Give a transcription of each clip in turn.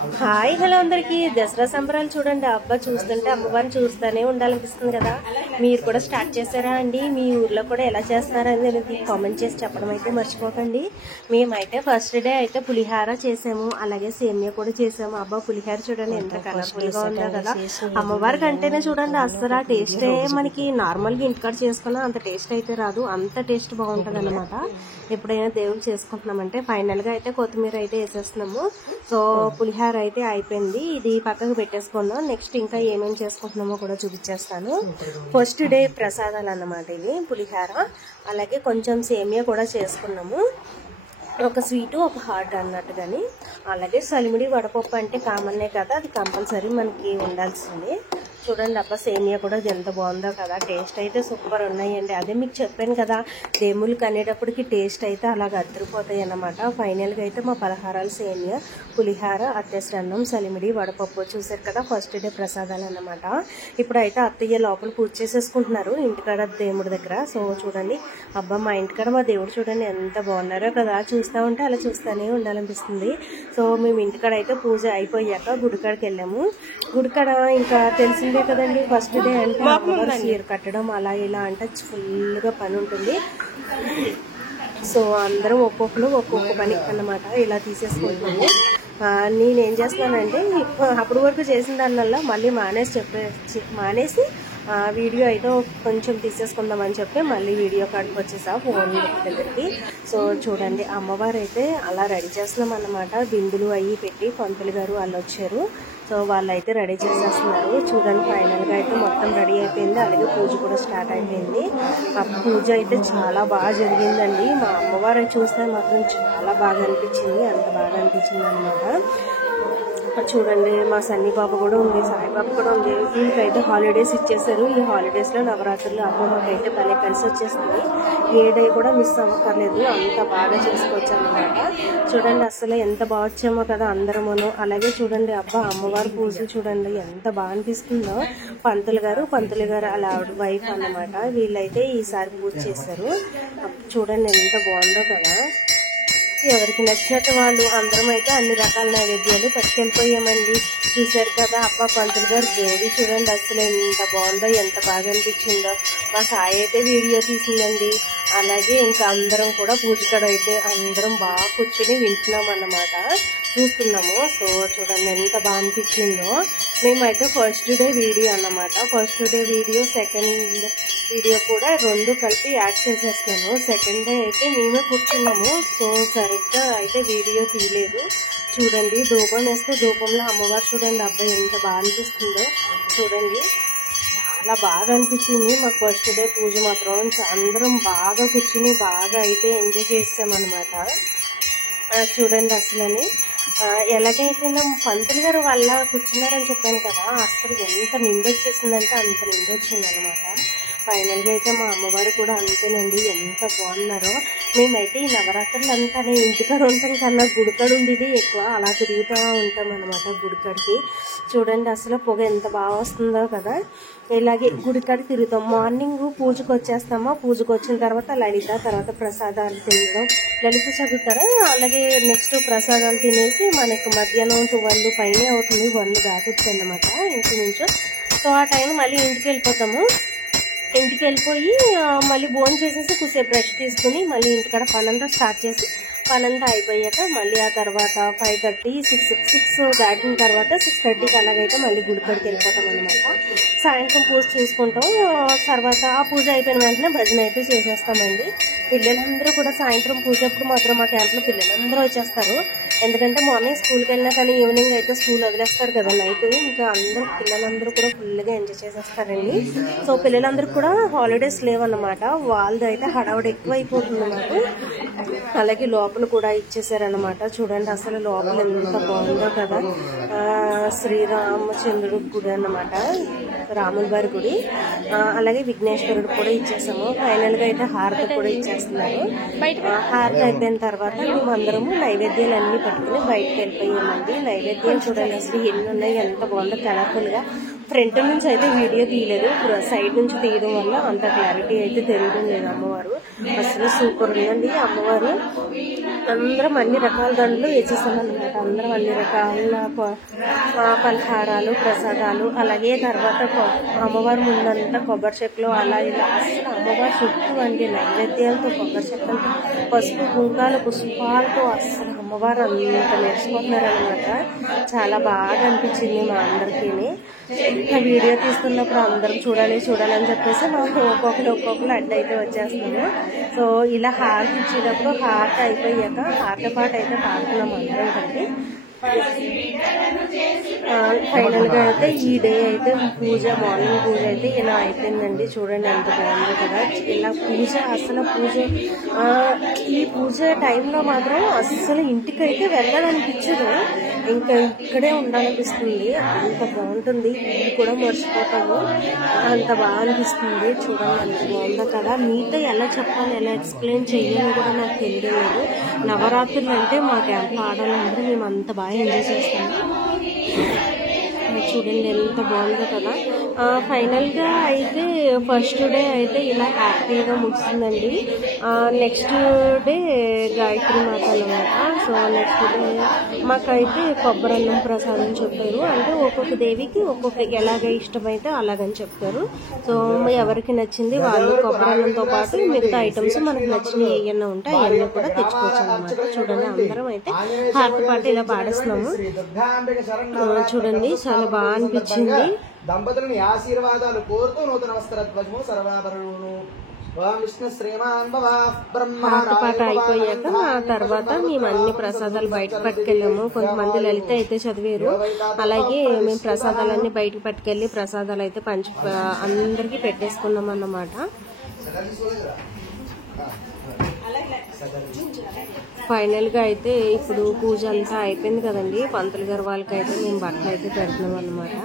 Hi hello అందరికి దసరా సంబరాలు చూడండి. అబ్బా చూస్తుంటే అమ్మవారిని చూస్తూనే ఉండాలనిపిస్తుంది కదా. మీరు కూడా స్టార్ట్ చేశారా అండి? మీ ఊర్లో కూడా ఎలా చేస్తారని అనేది కామెంట్ చేసి చెప్పడం అయితే మర్చిపోకండి. మేమైతే ఫస్ట్ డే అయితే పులిహార చేసాము, అలాగే సేమియా కూడా చేసాము. అబ్బా పులిహార చూడండి ఎంత కలర్ఫుల్ గా ఉందో కదా. అమ్మవారికి అంటేనే చూడండి అసలు ఆ టేస్ట్ మనకి నార్మల్ గా ఇంటికాడ చేసుకున్నా అంత టేస్ట్ అయితే రాదు, అంత టేస్ట్ బాగుంటది అనమాట. ఎప్పుడైనా దేవుడు చేసుకుంటున్నామంటే ఫైనల్ గా అయితే కొత్తిమీర అయితే వేసేస్తున్నాము. సో పులిహార అయితే అయిపోయింది, ఇది పక్కకు పెట్టేసుకున్నాం. నెక్స్ట్ ఇంకా ఏమేమి చేసుకుంటున్నామో కూడా చూపించేస్తాను. ఫస్ట్ డే ప్రసాదాలు అన్నమాట ఇవి, పులిహార అలాగే కొంచెం సేమియా కూడా చేసుకున్నాము, ఒక స్వీటు ఒక హాట్ అన్నట్టు. కానీ అలాగే సలిమిడి వడపప్పు అంటే కామన్నే కదా, అది కంపల్సరీ మనకి ఉండాల్సిందే. చూడండి అబ్బా సేమియా కూడా ఎంత బాగుందో కదా, టేస్ట్ అయితే సూపర్ ఉన్నాయండి. అదే మీకు చెప్పాను కదా, దేవుళ్ళకి అనేటప్పటికి టేస్ట్ అయితే అలాగ అద్దరిపోతాయి అన్నమాట. ఫైనల్గా అయితే మా పలహారాలు సేమియా, పులిహార, అత్తెసరన్నం, సలిమిడి, వడపప్పు చూసారు కదా ఫస్ట్ డే ప్రసాదాలు అన్నమాట. ఇప్పుడైతే అత్తయ్య లోపల పూజ చేసేసుకుంటున్నారు ఇంటికాడ దేవుడి దగ్గర. సో చూడండి అబ్బా మా ఇంటికాడ మా దేవుడు చూడండి ఎంత బాగున్నారో కదా, చూస్తూ ఉంటే అలా చూస్తూనే ఉండాలనిపిస్తుంది. సో మేము ఇంటికాడ అయితే పూజ అయిపోయాక గుడికాడికి వెళ్ళాము. గుడికాడ ఇంకా తెలిసిందే కదండి, ఫస్ట్ డే అంటే చీర కట్టడం అలా ఇలా అంటే ఫుల్గా పని ఉంటుంది. సో అందరం ఒక్కొక్క పని అన్నమాట ఇలా తీసేసుకుంటున్నాము. నేనేం చేస్తున్నానంటే అప్పటి వరకు చేసిన దానివల్ల మళ్ళీ మానేసి వీడియో అయితే కొంచెం తీసేసుకుందామని చెప్పి మళ్ళీ వీడియో కాడికి వచ్చేసా ఫోన్ దగ్గరికి. సో చూడండి అమ్మవారు అయితే అలా రెడీ చేస్తున్నాం అన్నమాట. బిందులు అవి పెట్టి పంతులు గారు వాళ్ళు వచ్చారు. సో వాళ్ళు అయితే రెడీ చేసేస్తున్నారు. చూడండి ఫైనల్గా అయితే మొత్తం రెడీ అయిపోయింది, అలాగే పూజ కూడా స్టార్ట్ అయిపోయింది. ఆ పూజ అయితే చాలా బాగా జరిగిందండి. మా అమ్మవారు చూస్తే మాత్రం చాలా బాగా అనిపించింది, అంత బాగా అనిపించింది అనమాట. చూడండి మా సన్నీ బాబు కూడా ఉంది, సాయిబాబు కూడా ఉంది. వీళ్ళకైతే హాలిడేస్ ఇచ్చేసారు. ఈ హాలిడేస్ లో నవరాత్రులు అమ్మమ్మకైతే భలే కలిసి వచ్చేస్తుంది. ఏ డే కూడా మిస్ అవ్వక్కర్లేదు, అంత బాగా చేసుకోవచ్చు అనమాట. చూడండి అసలు ఎంత బాగా వచ్చామో కదా అందరమును. అలాగే చూడండి అబ్బా అమ్మవారి పూజలు చూడండి ఎంత బాగా అనిపిస్తుందో. పంతులు గారు అలా ఆవిడ వైఫ్ అన్నమాట, వీళ్ళైతే ఈసారి పూజ చేశారు. చూడండి ఎంత బాగుందో కదా. ఎవరికి నచ్చినట్టు వాళ్ళు అందరం అయితే అన్ని రకాల నైవేద్యాలు పట్టుకెళ్ళిపోయామండి. చూశారు కదా అబ్బా పంతులు గారు జోడి చూడండి అసలు ఎంత బాగుందో, ఎంత బాగా అనిపించిందో. మా సాయి అయితే వీడియో తీసిందండి. అలాగే ఇంకా అందరం కూడా పూజకాడ అయితే అందరం బాగా కూర్చొని వింటున్నాం అన్నమాట, చూస్తున్నాము. సో చూడండి ఎంత బాగా అనిపించిందో. మేమైతే ఫస్ట్ డే వీడియో అన్నమాట, first day video second video కూడా రెండు కలిపి యాడ్ చేసేస్తాను. సెకండ్ డే అయితే మేమే కూర్చున్నాము. సో సరిగ్గా అయితే వీడియో తీయలేదు. చూడండి ధూపం వేస్తే ధూపంలో అమ్మవారు చూడండి అబ్బాయి ఎంత బాగా అనిపిస్తుందో. చూడండి చాలా బాగా అనిపించింది మాకు ఫస్ట్ డే పూజ మాత్రం. అందరం బాగా కూర్చుని బాగా అయితే ఎంజాయ్ చేసామన్నమాట. చూడండి అసలని ఎలాగైతే పంతులు గారు వాళ్ళ కూర్చున్నారని చెప్పాను కదా, అసలు ఎంత నిండొచ్చేసిందంటే అంత నిండొచ్చింది అనమాట. ఫైనల్గా అయితే మా అమ్మవారు కూడా అంతేనండి, ఎంత బాగున్నారో. మేమైతే ఈ నవరాత్రులు అంతా ఇంటికాడ ఉంటాం కన్నా గుడికాడ ఉండేది ఎక్కువ, అలా తిరుగుతూ ఉంటాం అనమాట గుడికాడికి. చూడండి అసలు పొగ ఎంత బాగా వస్తుందో కదా. ఇలాగే గుడికాడ తిరుగుతాం. మార్నింగ్ పూజకు వచ్చేస్తామా, పూజకు వచ్చిన తర్వాత లలిత, తర్వాత ప్రసాదాలు తినడం, లలిత చదువుతారా, అలాగే నెక్స్ట్ ప్రసాదాలు తినేసి మనకు మధ్యాహ్నం 12 పైనే అవుతుంది, 1 దాటుతుంది అన్నమాట ఇంచుమించు. సో ఆ టైం మళ్ళీ ఇంటికి వెళ్ళిపోతాము. ఇంటికి వెళ్ళిపోయి మళ్ళీ భోజనం చేసేసి కొద్దిసేపు రెస్ట్ తీసుకుని మళ్ళీ ఇంటికాడ పనంతా స్టార్ట్ చేసి పనంతా అయిపోయాక మళ్ళీ ఆ తర్వాత 5:30, 6 దాటిన తర్వాత 6:30కి అలాగైతే మళ్ళీ గుడికాడికి వెళ్ళిపోతాం అనమాట. సాయంత్రం పూజ చూసుకుంటాం. తర్వాత ఆ పూజ అయిపోయిన వెంటనే భజన అయితే చేసేస్తామండి. పిల్లలందరూ కూడా సాయంత్రం పూజ అప్పుడు మాత్రం మా క్యాంప్లో పిల్లలందరూ వచ్చేస్తారు. ఎందుకంటే మార్నింగ్ స్కూల్కి వెళ్ళినా కానీ ఈవినింగ్ అయితే స్కూల్ వదిలేస్తారు కదా నైట్, ఇంకా అందరూ పిల్లలందరూ కూడా ఫుల్గా ఎంజాయ్ చేసేస్తారండి. సో పిల్లలందరూ కూడా హాలిడేస్ లేవన్నమాట, వాళ్ళది అయితే హడావుడి ఎక్కువ అయిపోతుంది మాకు. అలాగే లోపల కూడా ఇచ్చేసారనమాట. చూడండి అసలు లోపల ఎంత బాగుందో కదా. శ్రీరామచంద్రుడు గుడి అన్నమాట, రాముల వారి గుడి. అలాగే విఘ్నేశ్వరుడు కూడా ఇచ్చేసాము. ఫైనల్ గా అయితే హారతి కూడా ఇచ్చేస్తున్నారు. హారతి అయిపోయిన తర్వాత మేము అందరము నైవేద్యాలు అన్ని పట్టుకుని బయటకు వెళ్ళిపోయామండి. నైవేద్యాలు చూడండి అసలు ఎన్ని ఉన్నాయి, ఎంత బాగుందో కలర్ఫుల్ గా. ఫ్రంట్ నుంచి అయితే వీడియో తీయలేదు, సైడ్ నుంచి తీయడం వల్ల అంత క్లారిటీ అయితే తెలియడం లేదు. అమ్మవారు అసలు సూపర్ ఉందండి అమ్మవారు. అందరం అన్ని రకాల దండలు వేసేసాం అనమాట. అందరం అన్ని రకాల పలహారాలు, ప్రసాదాలు, అలాగే తర్వాత అమ్మవారి ముందంతా కొబ్బరి చెట్లు అలా ఇలా అసలు అమ్మవారి చుట్టూ అండి నైవేద్యాలతో కొబ్బరి చెట్లతో పసుపు కుంకాల పుష్పాలతో అసలు అమ్మవారు అంత మెరిసిపోతున్నారనమాట. చాలా బాగా అనిపించింది మా అందరికీ. వీడియో తీస్తున్నప్పుడు అందరం చూడాలి అని చెప్పేసి మాకు ఒక్కొక్కరు అడ్డైతే వచ్చేస్తున్నాము. సో ఇలా హారతి ఇచ్చేటప్పుడు హారతి అయిపోయాక హారతి పాట అయితే పాడుతున్నాం అందరం కలిపి. ఫైనల్ గా అయితే ఈ డే అయితే పూజ, మార్నింగ్ పూజ అయితే ఇలా అయిపోయిందండి. చూడండి ఎంత బాగుందో కదా. ఇలా పూజ అసలు ఈ పూజ టైంలో మాత్రం అస్సలు ఇంటికైతే వెళ్ళాలనిపించదు, ఇంకా ఇక్కడే ఉండాలనిపిస్తుంది. అంత బాగుంటుంది, ఇది కూడా మర్చిపోతాము, అంత బాగా అనిపిస్తుంది. చూడండి ఎంత బాగుందో కదా. మీతో ఎలా చెప్పాలి, ఎలా ఎక్స్ప్లెయిన్ చేయాలని కూడా నాకు తెలియలేదు. నవరాత్రులు అంటే మా క్యాంప్లో ఆడాలందరూ మేము అంత బాగా ఎంజాయ్ చేస్తాము. చూడండి ఎంత బాగుందో కదా. ఫైనల్ గా అయితే ఫస్ట్ డే అయితే ఇలా హ్యాపీగా ముగిసిందండి. నెక్స్ట్ డే గాయత్రి మాత అన్నమాట. సో నెక్స్ట్ డే మాకైతే కొబ్బరి అన్నం ప్రసాదం చెప్పారు. అంటే ఒక్కొక్క దేవికి ఒక్కొక్క ఎలాగ ఇష్టమైతే అలాగని చెప్తారు. సో ఎవరికి నచ్చింది వాళ్ళు కొబ్బరి అన్నంతో పాటు మిగతా ఐటమ్స్ మనకు నచ్చినవి ఏమన్నా ఉంటే అవన్నీ కూడా తెచ్చుకోవచ్చు అనమాట. చూడండి అందరం అయితే హారతి పాట ఇలా పాడేస్తున్నాము. చూడండి చాలా బాగా అనిపించింది. దంపతులని ఆశీర్వాదాలు కోరుతూ నూతన వస్త్రధ్వజము సర్వాభరణమును హారతి పాట అయిపోయాక ఆ తర్వాత మేము అన్ని ప్రసాదాలు బయటకు పట్టుకెళ్ళాము. కొంతమంది లలిత అయితే చదివారు, అలాగే మేము ప్రసాదాలన్నీ బయటకు పట్టుకెళ్ళి ప్రసాదాలు అయితే అందరికి పెట్టేసుకున్నాం అన్నమాట. ఫైనల్ గా అయితే ఇప్పుడు పూజ అంతా అయిపోయింది కదండి. పంతులు గారు వాళ్ళకి అయితే మేము బట్టలు అయితే పెడుతున్నాం అనమాట.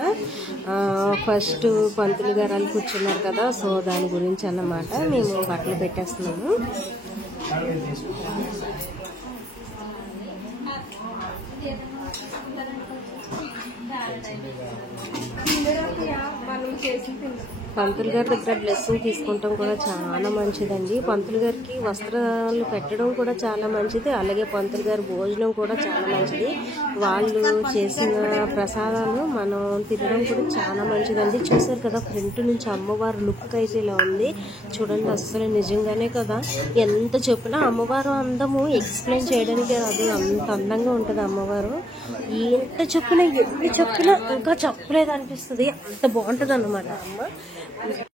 ఫస్ట్ పంతులు గారు వాళ్ళు కూర్చున్నారు కదా, సో దాని గురించి అన్నమాట మేము బట్టలు పెట్టేస్తున్నాము. పంతులు గారి దగ్గర బ్లెస్సింగ్ తీసుకుంటాం కూడా చాలా మంచిదండి. పంతులు గారికి వస్త్రాలు పెట్టడం కూడా చాలా మంచిది, అలాగే పంతులు గారి భోజనం కూడా చాలా మంచిది. వాళ్ళు చేసిన ప్రసాదాలు మనం తినడం కూడా చాలా మంచిదండి. చూసారు కదా ఫ్రంట్ నుంచి అమ్మవారు లుక్ అయితే ఇలా ఉంది. చూడండి అస్సలు నిజంగానే కదా, ఎంత చెప్పినా అమ్మవారు అందము ఎక్స్ప్లెయిన్ చేయడానికి అది అంత అందంగా ఉంటుంది అమ్మవారు. ఎంత చెప్పినా ఎన్ని చెప్పినా ఇంకా చెప్పలేదు అనిపిస్తుంది, అంత బాగుంటుంది అన్నమాట అమ్మ.